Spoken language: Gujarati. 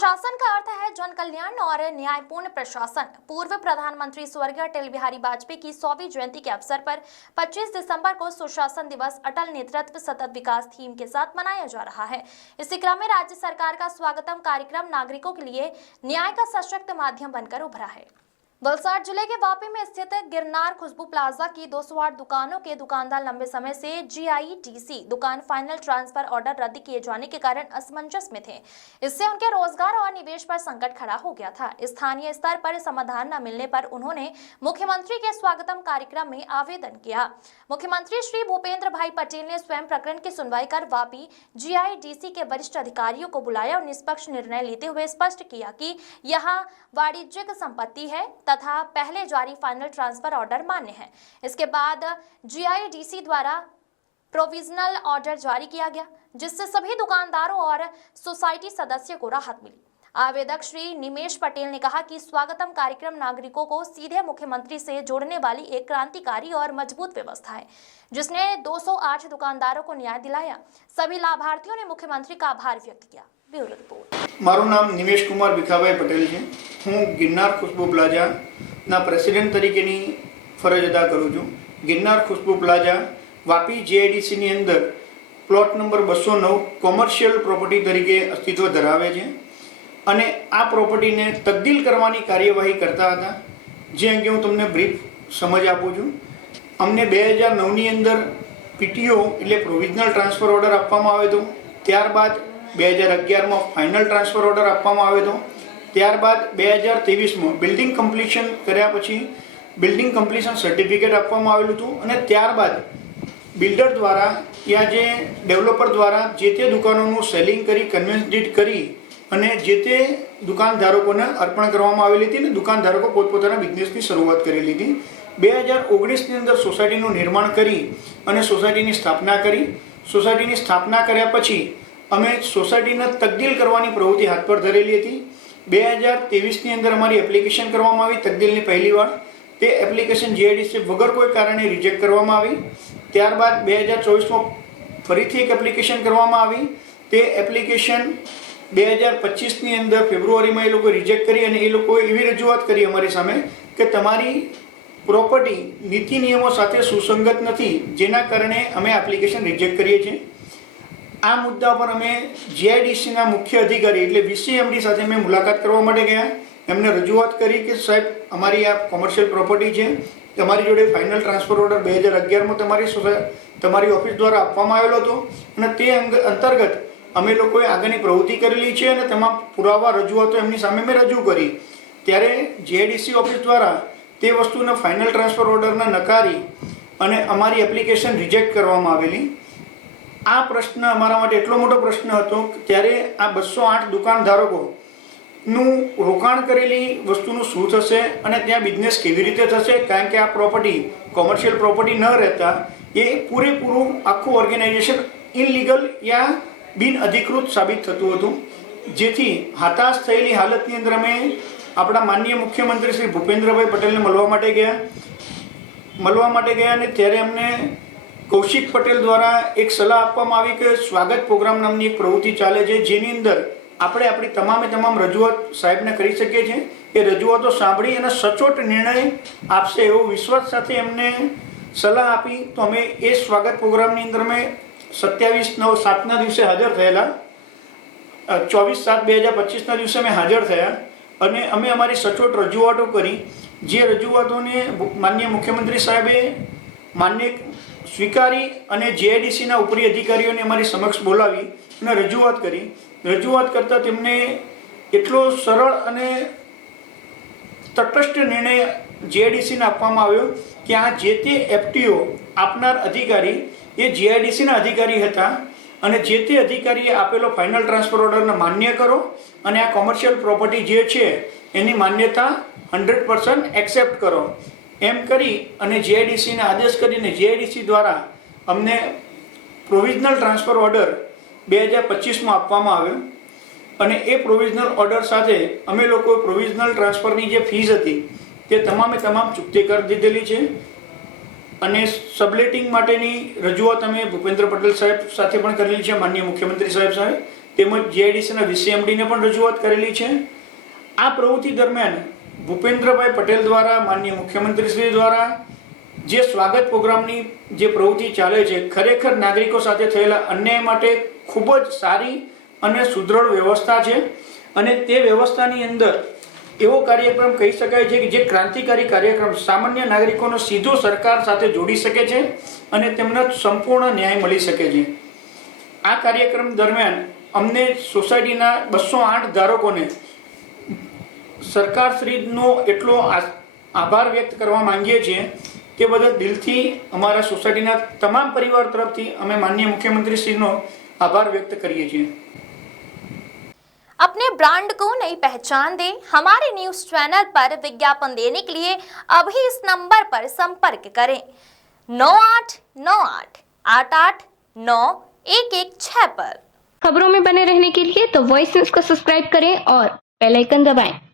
सुशासन का अर्थ है जन कल्याण और न्यायपूर्ण प्रशासन। पूर्व प्रधानमंत्री स्वर्गीय अटल बिहारी वाजपेयी की 100वीं जयंती के अवसर पर 25 दिसंबर को सुशासन दिवस अटल नेतृत्व सतत विकास थीम के साथ मनाया जा रहा है। इसी क्रम में राज्य सरकार का स्वागतम कार्यक्रम नागरिकों के लिए न्याय का सशक्त माध्यम बनकर उभरा है। वलसाड जिले के वापी में स्थित गिरनार खुशबू प्लाजा की 208 दुकानों के दुकानदार लंबे समय से GIDC दुकान फाइनल ट्रांसफर ऑर्डर रद्द किए जाने के कारण असमंजस में थे। इससे उनके रोजगार और निवेश पर संकट खड़ा हो गया था। स्थानीय स्तर पर समाधान न मिलने पर उन्होंने मुख्यमंत्री के स्वागतम कार्यक्रम में आवेदन किया। मुख्यमंत्री श्री भूपेंद्र भाई पटेल ने स्वयं प्रकरण की सुनवाई कर वापी GIDC के वरिष्ठ अधिकारियों को बुलाया और निष्पक्ष निर्णय लेते हुए स्पष्ट किया कि यहाँ वाणिज्यिक संपत्ति है तथा पहले जारी फाइनल ट्रांसफर ऑर्डर मान्य है। इसके बाद GIDC द्वारा प्रोविजनल ऑर्डर जारी किया गया, जिससे सभी दुकानदारों और सोसाइटी सदस्यों को राहत मिली। आवेदक श्री निमेश पटेल ने कहा कि स्वागतम कार्यक्रम नागरिकों को सीधे मुख्यमंत्री से जोड़ने वाली एक क्रांतिकारी और मजबूत व्यवस्था है, जिसने 208 दुकानदारों को न्याय दिलाया। सभी लाभार्थियों ने मुख्यमंत्री का आभार व्यक्त किया। Bureau report. मारू नाम निमेश कुमार भिखाभाई पटेल है। हूँ गिरनार खुशबू प्लाजा ना प्रेसिडेंट तरीके फरज अदा करूँ छूँ। गिरनार खुशबू प्लाजा वापी GIDC नी अंदर प्लॉट नंबर 209 कॉमर्शियल प्रॉपर्टी तरीके अस्तित्व धरावे छे અને આ પ્રોપર્ટીને તબદીલ કરવાની કાર્યવાહી કરતા હતા, જે અંગે હું તમને બ્રીફ સમજ આપું છું। અમને 2009 ની અંદર PTO એટલે પ્રોવિઝનલ ટ્રાન્સફર ઓર્ડર આપવામાં આવ્યો હતો। ત્યારબાદ 2011 માં ફાઇનલ ટ્રાન્સફર ઓર્ડર આપવામાં આવ્યો હતો। ત્યારબાદ 2023 માં બિલ્ડિંગ કમ્પ્લીશન કર્યા પછી બિલ્ડિંગ કમ્પ્લીશન સર્ટિફિકેટ આપવામાં આવેલું હતું અને ત્યારબાદ બિલ્ડર દ્વારા યા જે ડેવલપર દ્વારા જે તે દુકાનોનું સેલિંગ કરી કન્વેન્સ ડીડ કરી અને જે તે દુકાનધારકોને અર્પણ કરવામાં આવેલી હતી અને દુકાનધારકો પોતપોતાના બિઝનેસની શરૂઆત કરેલી હતી। 2019ની અંદર સોસાયટીનું નિર્માણ કરી અને સોસાયટીની સ્થાપના કરી। સોસાયટીની સ્થાપના કર્યા પછી અમે સોસાયટીને તબદીલ કરવાની પ્રવૃત્તિ હાથ પર ધરેલી હતી। 2023ની અંદર અમારી એપ્લિકેશન કરવામાં આવી તબદીલની પહેલી વાર। તે એપ્લિકેશન GIDC વગર કોઈ કારણે રિજેક્ટ કરવામાં આવી। ત્યારબાદ 2024માં ફરીથી એક એપ્લિકેશન કરવામાં આવી। તે એપ્લિકેશન 2025ની અંદર ફેબ્રુઆરીમાં એ લોકો રિજેક્ટ કરી અને એ લોકોએ એવી રજૂઆત કરી અમારી સામે કે તમારી પ્રોપર્ટી નીતિ નિયમો સાથે સુસંગત નથી, જેના કારણે અમે એપ્લિકેશન રિજેક્ટ કરીએ છીએ। આ મુદ્દા પર અમે GIDCના મુખ્ય અધિકારી એટલે VCMD સાથે અમે મુલાકાત કરવા માટે ગયા। એમને રજૂઆત કરી કે સાહેબ અમારી આ કોમર્શિયલ પ્રોપર્ટી છે, તમારી જોડે ફાઇનલ ટ્રાન્સફર ઓર્ડર 2011માં તમારી ઓફિસ દ્વારા આપવામાં આવેલો હતો અને તે અંતર્ગત અમે લોકોએ આગળની પ્રવૃત્તિ કરેલી છે અને તેમાં પુરાવા રજૂઆતો એમની સામે મેં રજૂ કરી। ત્યારે GIDC ઓફિસ દ્વારા તે વસ્તુને ફાઇનલ ટ્રાન્સફર ઓર્ડરને નકારી અને અમારી એપ્લિકેશન રિજેક્ટ કરવામાં આવેલી। આ પ્રશ્ન અમારા માટે એટલો મોટો પ્રશ્ન હતો કે ત્યારે આ 208 દુકાનધારકોનું રોકાણ કરેલી વસ્તુનું શું થશે અને ત્યાં બિઝનેસ કેવી રીતે થશે, કારણ કે આ પ્રોપર્ટી કોમર્શિયલ પ્રોપર્ટી ન રહેતા એ પૂરેપૂરું આખું ઓર્ગેનાઇઝેશન ઇનલીગલ યા બિન અધિકૃત સાબિત થતું હતું। જેથી હતાશ થયેલી હાલતની અંદર અમે આપણા માનનીય મુખ્યમંત્રી શ્રી ભૂપેન્દ્રભાઈ પટેલને મળવા માટે ગયા અને ત્યારે અમને કૌશિક પટેલ દ્વારા એક સલાહ આપવામાં આવી કે સ્વાગત પ્રોગ્રામ નામની એક પ્રવૃત્તિ ચાલે છે, જેની અંદર આપણે આપણી તમામ રજૂઆત સાહેબને કરી શકીએ છીએ। એ રજૂઆતો સાંભળી અને સચોટ નિર્ણય આપશે એવો વિશ્વાસ સાથે એમને સલાહ આપી। તો અમે એ સ્વાગત પ્રોગ્રામની અંદર અમે 27/9/7ના દિવસે હાજર થયેલા। 24/7/2025ના દિવસે અમે હાજર થયા અને અમે અમારી સચોટ રજૂઆતો કરી। જે રજૂઆતોને માનનીય મુખ્યમંત્રી સાહેબે માન્ય સ્વીકારી અને GIDCના ઉપરી અધિકારીઓને અમારી સમક્ષ બોલાવી અને રજૂઆત કરી। રજૂઆત કરતાં તેમને એટલો સરળ અને તટસ્થ નિર્ણય GIDCને આપવામાં આવ્યો કે આ જે તે FTO આપનાર અધિકારી એ GIDCના અધિકારી હતા અને જે તે અધિકારીએ આપેલો ફાઇનલ ટ્રાન્સફર ઓર્ડરને માન્ય કરો અને આ કોમર્શિયલ પ્રોપર્ટી જે છે એની માન્યતા 100% એક્સેપ્ટ કરો, એમ કરી અને GIDCને આદેશ કરીને GIDC દ્વારા અમને પ્રોવિઝનલ ટ્રાન્સફર ઓર્ડર 2025માં આપવામાં આવ્યો અને એ પ્રોવિઝનલ ઓર્ડર સાથે અમે લોકોએ પ્રોવિઝનલ ટ્રાન્સફરની જે ફીસ હતી તે તમામ ચૂકતી કરી દીધેલી છે અને સબલેટિંગ માટેની રજૂઆત અમે ભૂપેન્દ્ર પટેલ સાહેબ સાથે પણ કરેલી છે, માનનીય મુખ્યમંત્રી સાહેબ તેમજ જીઆઈડીસીના વીસીએમડીને પણ રજૂઆત કરેલી છે. આ પ્રવૃત્તિ દરમિયાન ભૂપેન્દ્રભાઈ પટેલ દ્વારા માનનીય મુખ્યમંત્રીશ્રી દ્વારા જે સ્વાગત પ્રોગ્રામની જે પ્રવૃત્તિ ચાલે છે, ખરેખર નાગરિકો સાથે થયેલા અન્યાય માટે ખૂબ જ સારી અને સુદૃઢ વ્યવસ્થા છે. અને તે વ્યવસ્થાની અંદર એવો કાર્યક્રમ કહી શકાય છે કે જે ક્રાંતિકારી કાર્યક્રમ સામાન્ય નાગરિકોનો સીધો સરકાર સાથે જોડી શકે છે અને તેમને સંપૂર્ણ ન્યાય મળી શકે છે. આ કાર્યક્રમ દરમિયાન અમને સોસાયટીના 208 ધારકોને સરકારશ્રીનો એટલો આભાર વ્યક્ત કરવા માંગીએ છીએ કે બદલ દિલથી અમારા સોસાયટીના તમામ પરિવાર તરફથી અમે માનનીય મુખ્યમंत्री आभार व्यक्त करिए છીએ. अपने ब्रांड को नई पहचान दें. हमारे न्यूज चैनल पर विज्ञापन देने के लिए अभी इस नंबर पर संपर्क करें 9898 889116 पर. खबरों में बने रहने के लिए तो वॉइस न्यूज को सब्सक्राइब करें और बेल आइकन दबाएं.